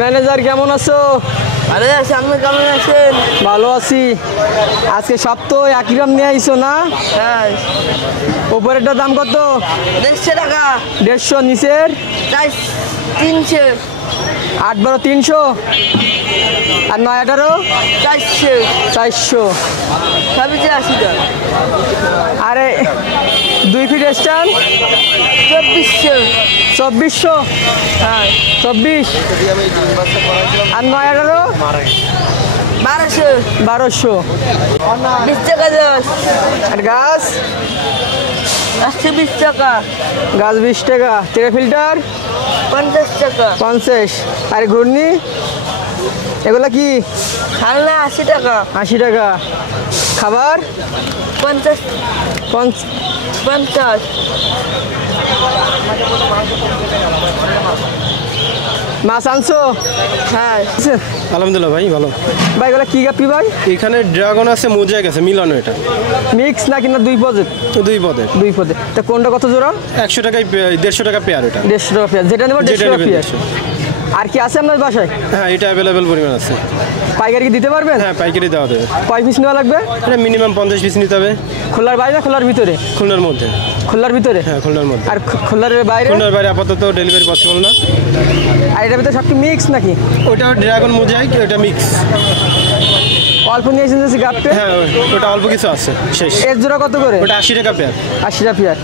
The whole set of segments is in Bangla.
ম্যানেজার কেমন আছো? ভালো আছি, আপনি কেমন আছেন? ভালো আছি। আজকে সপ্তাহ একই দাম নিয়ে আইছো না? হ্যাঁ। ওপরেরটার দাম কত? 150 টাকা। 150। নিচের 300। 8-12 300 আর 9-18 400। 400। সবই 80 টাকা। আরে 2 ফিট স্ট্যান্ড 2400। 2400। হ্যাঁ। 24 আর 9-18 1200। 1200। 20 টাকা দশ। আর গাছ 120 টাকা। গাছ 20 টাকা। তেরে ফিল্টার 50 টাকা। 50। আর ঘূর্ণি এগুলা কি? খালনা 80 টাকা। 80 টাকা। খাবার 50। 50। মাছ আনছো? হ্যাঁ। আলহামদুলিল্লাহ ভাই ভালো। ভাই এগুলা কি গাপি ভাই? এখানে ড্রাগন আছে, মোজাইক আছে, মিলানো। এটা মিক্স নাকি না 2 পদের? 2 পদের। 2 পদে। তা কোনটা কত জোড়া? 100 টাকায় 150 টাকা পেয়ার। এটা 150 টাকা পেয়ার। যেটা নেব 150 টাকা পেয়ার। আর কি আছে আপনার বাসায়? হ্যাঁ, এটা অ্যাভেলেবেল পরিমাণ আছে। পাইকারি কি দিতে পারবেন? হ্যাঁ, পাইকারি দেওয়া দেবে। কয় পিস নেওয়া লাগবে? এটা মিনিমাম 50 পিস নিতে হবে। খোলার বাইরে না খোলার ভিতরে? খুলনার মধ্যে। খোলার ভিতরে? হ্যাঁ, খুলনার মধ্যে। আর খোলার বাইরে? খুলনার বাইরে আপাতত ডেলিভারি পসিবল না। আর এটার ভিতরে সব কি মিক্স নাকি? ওটা ড্রাগন মোজাইক, ওটা মিক্স। অল্প নিয়ে এসেছি গাপটে? হ্যাঁ, ওটা অল্প কিছু আছে, শেষ। এর জোড়া কত করে? ওটা 80 টাকা পেয়ার। 80 টাকা পেয়ার।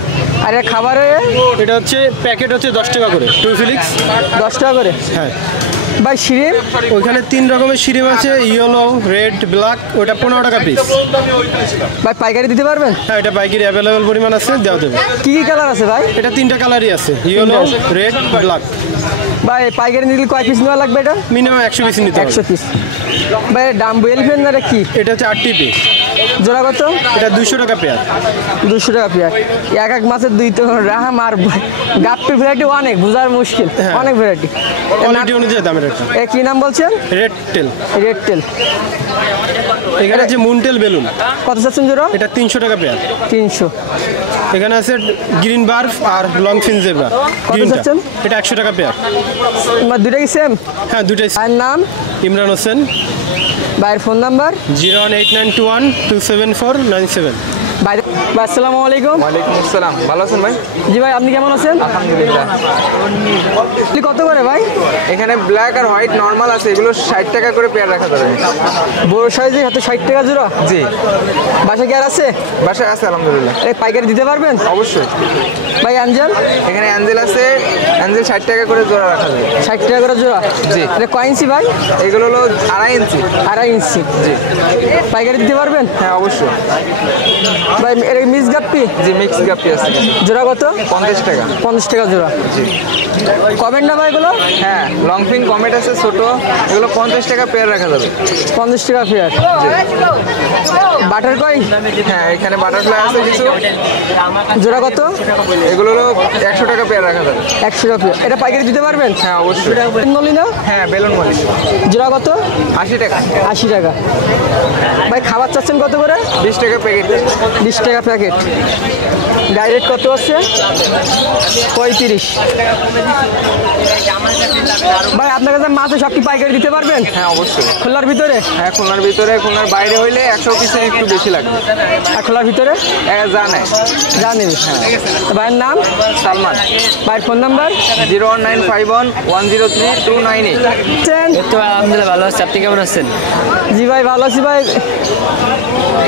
আর এর খাবারে? এটা হচ্ছে প্যাকেট হচ্ছে 10 টাকা করে, 2 ফিলিক্স 10 টাকা করে। হ্যাঁ ভাই শিরিম? ওইখানে 3 রকমের শিরিম আছে, ইয়েলো, রেড, ব্ল্যাক। ওটা 15 টাকা পিস। ভাই পাইকারি দিতে পারবেন? হ্যাঁ, এটা পাইকারি অ্যাভেলেবেল পরিমাণ আছে, দেওয়া দেবে। কি কি কালার আছে ভাই? এটা 3টা কালারই আছে, ইয়েলো, রেড, ব্ল্যাক। ভাই পাইকারি নিলে কয় পিস নেওয়া লাগবে এটা? মিনিমাম 100 পিস নিতে হবে। 100 পিস। ভাই ডাম্বো এলিফেন্ট না কি? এটা হচ্ছে 8 পিস। জোড়া কত? এটা 200 টাকা পেয়ার। 200 টাকা পেয়ার। এক এক মাছের 2 তো রাহাম। আর গাপ্পির ভ্যারাইটি অনেক, বোঝার মুশকিল। অনেক ভ্যারাইটি, কোয়ালিটি অনুযায়ী দামের। এটা এ কি নাম বলছেন? Red tail. Red tail. এখানে আছে মুনটেল বেলুন। কত চাচ্ছেন জোড়া? এটা 300 টাকা পেয়ার। 300। এখানে আছে গ্রিন বার্ফ আর লং ফিন জেব্রা। চাচ্ছেন? এটা 100 টাকা পেয়ার। দুটা কি সেম? হ্যাঁ, দুটাই। আর নাম? ইমরান হোসেন। ভাইয়ের ফোন নাম্বার? 01892127497। ভাই আসসালামু আলাইকুম। ওয়ালাইকুম আসসালাম। ভালো আছেন ভাই? জি ভাই, আপনি কেমন আছেন? আলহামদুলিল্লাহ। কত করে ভাই? এখানে ব্ল্যাক আর হোয়াইট নর্মাল আছে, এগুলো 60 টাকা করে পেয়ার রাখা যাবে। বড় সাইজে হাতে 60 টাকা জোড়া? জি। বাসায় কি আর আছে? বাসায় আছে আলহামদুলিল্লাহ। এই পাইকারি দিতে পারবেন? অবশ্যই। ভাই অ্যাঞ্জেল? এখানে অ্যাঞ্জেল আছে, অ্যাঞ্জেল 60 টাকা করে জোড়া রাখা যাবে। 60 টাকা করে জোড়া? জি। এটা কয় ইঞ্চি ভাই? এগুলো হলো 2.5 ইঞ্চি। 2.5 ইঞ্চি। জি। পাইকারি দিতে পারবেন? হ্যাঁ, অবশ্যই। ভাই এটা মিক্স গাপ্পি? জি, মিক্স গাপ্পি আছে। জোড়া কত? 50 টাকা। 50 টাকা জোড়া। জি। কমেন্ট না ভাই এগুলো? হ্যাঁ, লং ফিন কমেট আছে ছোট, এগুলো 50 টাকা পেয়ার রাখা যাবে। 50 টাকা পেয়ার। বাটার কই? হ্যাঁ, এখানে বাটারফ্লাই আছে কিছু। জোড়া কত? এগুলো হলো 100 টাকা পেয়ার রাখা যাবে। 100 টাকা পেয়ার। এটা পাইকারি দিতে পারবেন? হ্যাঁ, অবশ্যই। নলি না? হ্যাঁ, বেলুন মলি। জোড়া কত? 80 টাকা। 80 টাকা। ভাই খাবার চাচ্ছেন কত করে? 20 টাকা প্যাকেট। 20 টাকা প্যাকেট। ডাইরেক্ট কত আছে? 35। ভাই আপনার কাছে মাছে সব কি পাইকারি দিতে পারবেন? হ্যাঁ, অবশ্যই। খোলার ভিতরে? হ্যাঁ, খুলনার ভিতরে। খুলনার বাইরে হইলে 100 পিসের একটু বেশি লাগবে। আর খোলার ভিতরে? যা নেয় যা নেবে। ভাইয়ের নাম? সালমান। ভাইয়ের ফোন নাম্বার? 01951103298। তো আলহামদুলিল্লাহ ভালো আছি, আপনি কেমন আছেন? জি ভাই ভালো আছি ভাই।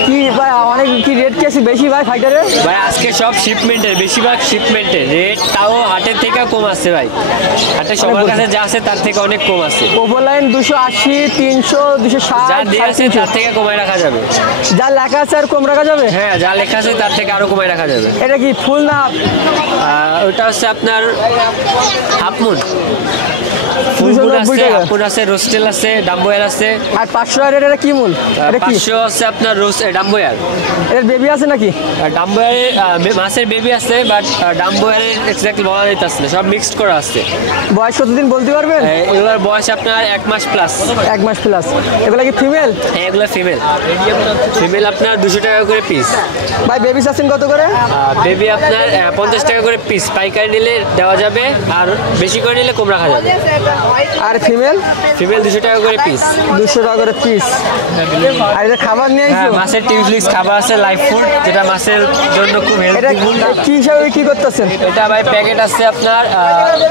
কি ভাই অনেক কি রেট কি আছে বেশি ভাই ফাইটারে? ভাই আজকে সব শিপমেন্টের, বেশিরভাগ শিপমেন্টের রেট তাও হাটের থেকে কম আছে ভাই। হাটে সবার কাছে যা আছে তার থেকে অনেক কম আছে। ওভারলাইন 280, 300, 260, যা দিয়ে আছে তার থেকে কমায় রাখা যাবে। যা লেখা আছে আর কম রাখা যাবে? হ্যাঁ, যা লেখা আছে তার থেকে আরো কমায় রাখা যাবে। এটা কি ফুল না? ওটা হচ্ছে আপনার হাফ মুন। ফুল মুন আছে, হাফ মুন আছে, রোস্টেল আছে, ডাম্বোয়ার আছে। আর 500 টাকা এটা কি মূল? এটা কি? 500 আছে আপনার ডাম্বোয়ার। এর বেবি আছে নাকি? ডাম্বোয়ারের মাছের বেবি আছে, বাট ডাম্বোয়ারের এক্স্যাক্টলি বলা যাইতেছে না, সব মিক্সড করা আছে। বয়স কতদিন বলতে পারবেন? এগুলোর বয়স আপনার 1 মাস প্লাস। 1 মাস প্লাস। এগুলা কি ফিমেল? হ্যাঁ, এগুলো ফিমেল। ফিমেল আপনার 200 টাকা করে পিস। ভাই বেবি চাচ্ছেন কত করে? বেবি আপনার 50 টাকা করে পিস। পাইকারি নিলে দেওয়া যাবে, আর বেশি করে নিলে কম রাখা যাবে। আর ফিমেল ফিমেল 200 টাকা করে পিস। 200 টাকা করে পিস। আর এটা খাবার নিয়ে হ্যাঁ, আইছো? মাছের টিউফ্লিক্স খাবার আছে, লাইফ ফুড, যেটা মাছের জন্য খুব এটা হেলথফুল। কি হিসাবে কি করতেছেন? এটা ভাই প্যাকেট আছে আপনার,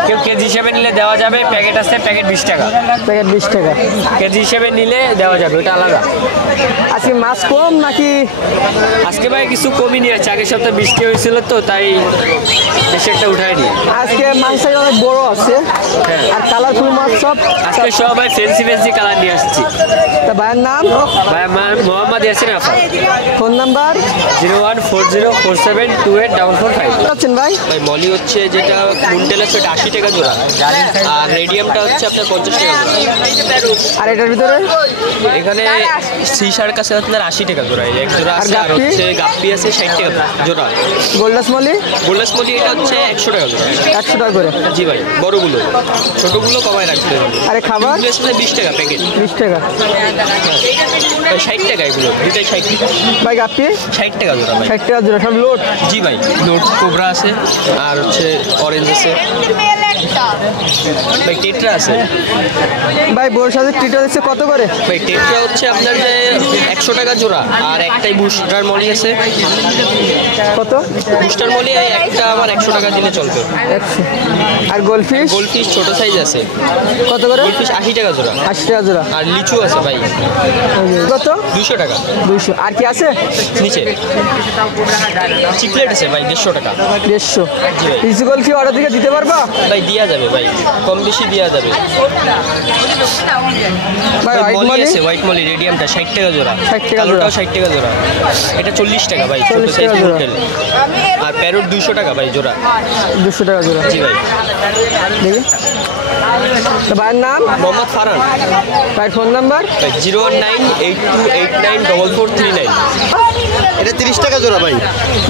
কেউ কেজি হিসেবে নিলে দেওয়া যাবে। প্যাকেট আছে, প্যাকেট 20 টাকা। প্যাকেট 20 টাকা। কেজি হিসেবে নিলে দেওয়া যাবে, ওটা আলাদা। আজকে মাছ কম নাকি? আজকে ভাই কিছু কমই নিয়ে আছে, আগের সপ্তাহে বৃষ্টি হয়েছিল তো তাই বেশি একটা উঠাই নি। আজকে মাছটা অনেক বড় আছে আর কালারফুল মাছ সব। আজকে সবাই ফেন্সি ফেন্সি কালার নিয়ে আসছি। তা ভাইয়ের নাম? ভাই আমার মোহাম্মদ ইয়াসিন আফা। Phone number? 01404728445। আছেন ভাই? ভাই মলি হচ্ছে যেটা মুন্ডেল আছে ওটা 80 টাকা জোড়া, আর রেডিয়ামটা হচ্ছে আপনার 50 টাকা জোড়া। আর এটার ভিতরে? এখানে সিশার কাছে আপনার 80 টাকা জোড়া, এক জোড়া আর আছে। আর গাপ্পি? হচ্ছে গাপ্পি আছে 60 টাকা জোড়া। গোল্ডাস মলি? গোল্ডাস মলি এটা হচ্ছে 100 টাকা জোড়া। 100 টাকা করে। জি ভাই, বড়গুলো, ছোটগুলো কমায় রাখতে হবে। আরে খাবার? এগুলো আসলে 20 টাকা প্যাকেট। 20 টাকা। 60 টাকা এগুলো, দুটাই 60 টাকা। ভাই গাপ্পি? 60 টাকা জোড়া ভাই। 60 টাকা জোড়া সব লোড? জি ভাই, নোট কোবরা আছে, আর হচ্ছে অরেঞ্জ আছে ভাই, টেট্রা আছে ভাই বর্ষাতে টিটা দিচ্ছে কত করে? ভাই। টেট্রা হচ্ছে আপনার যে 100 টাকা জোড়া, আর একটাই বুস্টার মলি আছে। কত? বুস্টার মলি একটা আমার 100 টাকা দিলে চলবে। 100। আর গোলফিশ? গোলফিশ ছোট সাইজ আছে, কত করে? গোলফিশ 80 টাকা জোড়া। 80 টাকা জোড়া। আর লিচু আছে ভাই কত? 200 টাকা। 200। আর কি আছে নিচে চিকলেট আছে ভাই 150 টাকা। 150। জি ভাই। লিচু গোলফি অর্ডার দিকে দিতে পারবা? ভাই দেওয়া যাবে ভাই, কম বেশি দেওয়া যাবে। ভাই হোয়াইট মলি মলি? আছে, হোয়াইট মলি রেডিয়ামটা 60 টাকা জোড়া। 60 টাকা কালোটাও জোড়া। 60 টাকা জোড়া। এটা 40 টাকা ভাই, ছোট 40 সাইজ টাকা জোড়া। হোটেল। আর প্যারট 200 টাকা ভাই জোড়া। 200 টাকা জোড়া। জি ভাই। দেখি তো ভাইয়ের নাম? মোহাম্মদ ফারহান। ভাই ফোন নাম্বার? ভাই 01982894439। এটা 30 টাকা জোড়া ভাই।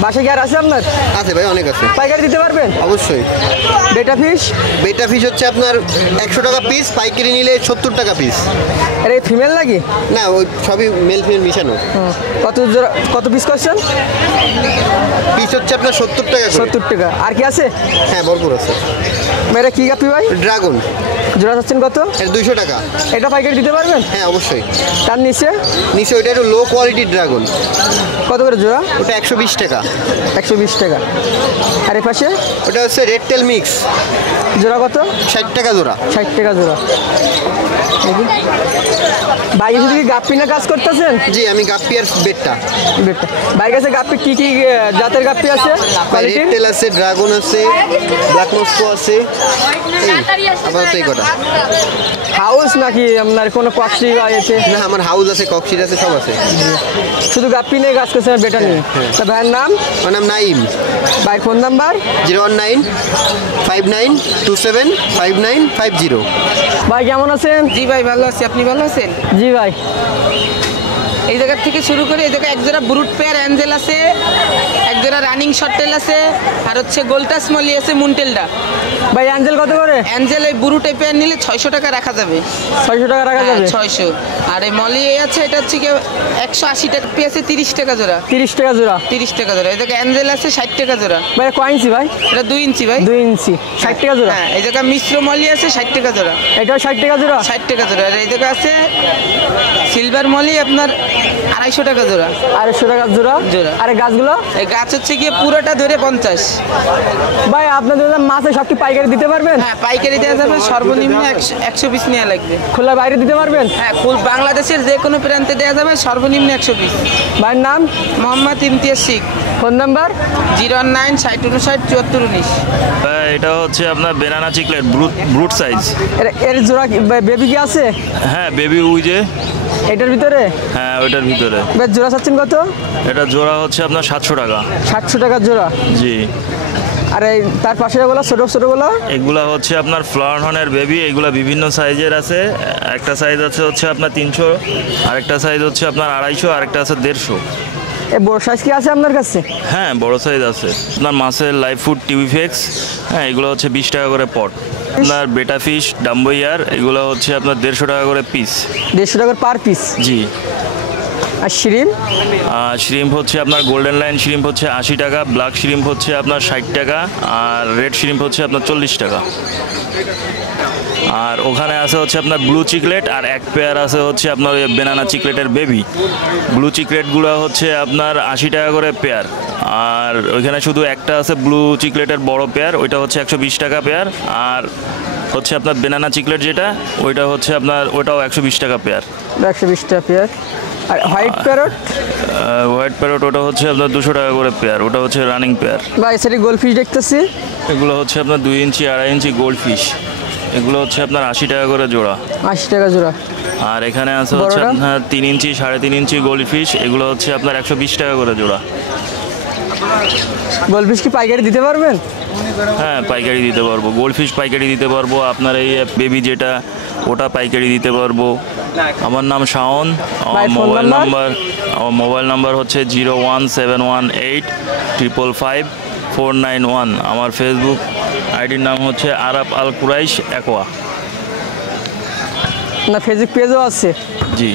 বাসা কি আর আছে আপনার? আছে ভাই, অনেক আছে, পাইকারি দিতে পারবেন? অবশ্যই। বেটা ফিশ? বেটা ফিশ হচ্ছে আপনার 100 টাকা পিস, পাইকারি নিলে 70 টাকা পিস। আরে ফিমেল নাকি? না, ওই সবই মেল ফিমেল মিশানো। কত জোড়া, কত পিস করছেন? পিস হচ্ছে আপনার 70 টাকা করে। 70 টাকা। আর কি আছে? হ্যাঁ, ভরপুর আছে। মেয়েরা কি গাপি ভাই? ড্রাগন, জোড়া চাচ্ছেন কত? এটা 200 টাকা। এটা পাইকারি দিতে পারবেন? হ্যাঁ, অবশ্যই। তার নিচে? নিচে ওইটা একটু লো কোয়ালিটির ড্রাগন, কত করে জোড়া? ওটা 120 টাকা। 120 টাকা। আর এ পাশে? ওটা হচ্ছে রেড টেল মিক্স, জোড়া কত? 60 টাকা জোড়া। 60 টাকা জোড়া। দেখি বাইরে শুধু কি গাপ্পি না কাজ করতেছেন? জি, আমি গাপ্পি আর বেটটা। বেটা বাইরের কাছে গাপ্পি কি কি জাতের গাপ্পি আছে? কোয়ালিটি? রেড টেল আছে, ড্রাগন আছে, ব্ল্যাক মস্কো আছে, এই আপাতত এই কটা। হাউস নাকি আপনার কোনো কক্সি আছে? না, আমার হাউস আছে, ককশিট আছে, সব আছে। শুধু গাপ্পি নিয়ে কাজ করছেন, বেটা নিয়ে? তা ভাইয়ের নাম? আমার নাম নাইম। ভাই ফোন নাম্বার? 01959275950। ভাই কেমন আছেন? জি ভাই ভালো আছি, আপনি ভালো আছেন? জি ভাই। এই জায়গা থেকে শুরু করে এই জায়গায় এক জোড়া ব্রুট পেয়ার অ্যাঞ্জেল আছে, এক জোড়া রানিং শর্টেল আছে, আর হচ্ছে গোল্টাস মলি আছে মুনটেলটা। ভাই অ্যাঞ্জেল কত করে? অ্যাঞ্জেল এই ব্রুট পেয়ার নিলে 600 টাকা রাখা যাবে। 600 টাকা রাখা যাবে? 600। আর এই মলি এই আছে, এটা হচ্ছে কি 180 টাকা পেয়েছে, 30 টাকা জোড়া। 30 টাকা জোড়া। 30 টাকা জোড়া। এই জায়গায় অ্যাঞ্জেল আছে 60 টাকা জোড়া। ভাই কয় ইঞ্চি ভাই? এটা 2 ইঞ্চি ভাই। 2 ইঞ্চি। 60 টাকা জোড়া। হ্যাঁ, এই জায়গায় মিশ্র মলি আছে 60 টাকা জোড়া। এটাও 60 টাকা জোড়া? 60 টাকা জোড়া। আর এই জায়গায় আছে সিলভার মলি আপনার 250 টাকা জোড়া। 250 টাকা জোড়া। জোড়া। আরে গাছগুলো? এই গাছ হচ্ছে গিয়ে পুরোটা ধরে 50। ভাই আপনাদের মাছে সব কি পাইকারি দিতে পারবেন? হ্যাঁ, পাইকারি দেওয়া যাবে, সর্বনিম্ন 100 পিস নেওয়া লাগবে। খোলার বাইরে দিতে পারবেন? হ্যাঁ, ফুল বাংলাদেশের যে কোনো প্রান্তে দেওয়া যাবে, সর্বনিম্ন 100 পিস। ভাইয়ের নাম? মোহাম্মদ ইমতিয়াজ শেখ। Phone number? 01960597419। এটা হচ্ছে আপনার বেনানা চিকলেট ব্রুট সাইজ। এর জোড়া বেবি কি আছে? হ্যাঁ, বেবি উইজে। এটার ভিতরে? হ্যাঁ, ওইটার ভিতরে। ভাই জোড়া চাচ্ছেন কত? এটা জোড়া হচ্ছে আপনার 700 টাকা। 700 টাকা জোড়া। জি। আর এই তার পাশে এগুলো ছোট ছোটগুলো? এগুলা হচ্ছে আপনার ফ্লাওয়ার হর্নের বেবি। এগুলা বিভিন্ন সাইজের আছে। একটা সাইজ আছে হচ্ছে আপনার 300, আরেকটা সাইজ হচ্ছে আপনার 250, আরেকটা আছে 150। এই বড় সাইজ কি আছে আপনার কাছে? হ্যাঁ, বড় সাইজ আছে। আপনার মাছের লাইফ ফুড টিউবিফেক্স, হ্যাঁ, এগুলো হচ্ছে 20 টাকা করে পট। আপনার বেটা ফিশ ডাম্বইয়ার, এগুলো হচ্ছে আপনার 150 টাকা করে পিস। 150 টাকা পার পিস? জি। আর শ্রিম? শ্রিম্প হচ্ছে আপনার গোল্ডেন লাইন শ্রিম্প হচ্ছে 80 টাকা, ব্ল্যাক শ্রিম্প হচ্ছে আপনার 60 টাকা, আর রেড শ্রিম্প হচ্ছে আপনার 40 টাকা। আর ওখানে আছে হচ্ছে আপনার ব্লু চিকলেট, আর এক পেয়ার আছে হচ্ছে আপনার বেনানা চিকলেটের বেবি। ব্লু চিকলেটগুলো হচ্ছে আপনার 80 টাকা করে পেয়ার, আর ওইখানে শুধু একটা আছে ব্লু চিকলেটের বড় পেয়ার, ওইটা হচ্ছে 120 টাকা পেয়ার। আর হচ্ছে আপনার বেনানা চিকলেট যেটা, ওইটা হচ্ছে আপনার ওটাও 120 টাকা পেয়ার। 120 টাকা পেয়ার। আর হোয়াইট প্যারট? হোয়াইট প্যারট ওটা হচ্ছে আপনার 200 টাকা করে পেয়ার, ওটা হচ্ছে রানিং পেয়ার। বা এই সাইডে গোল্ড ফিশ দেখতেছি, এগুলো হচ্ছে আপনার 2 ইঞ্চি 2.5 ইঞ্চি গোল্ড ফিশ, এগুলো হচ্ছে আপনার 80 টাকা করে জোড়া। 80 টাকা জোড়া। আর এখানে আছে হচ্ছে বড়টা? আপনার 3 ইঞ্চি 3.5 ইঞ্চি গোল্ড ফিশ, এগুলো হচ্ছে আপনার 120 টাকা করে জোড়া। গোল্ড ফিশ কি পাইকারি দিতে পারবেন? হ্যাঁ, পাইকারি দিতে পারবো, গোল্ড ফিশ পাইকারি দিতে পারবো। আপনার এই বেবি যেটা, ওটা পাইকারি দিতে পারবো। আমার নাম শাওন, আমার ভাই, ফোন নাম্বার? আমার মোবাইল নাম্বার হচ্ছে 01718555491। আমার ফেসবুক আইডির নাম হচ্ছে আরাফ আল কুরাইশ একোয়া। না ফেসবুক পেজও আছে? জি।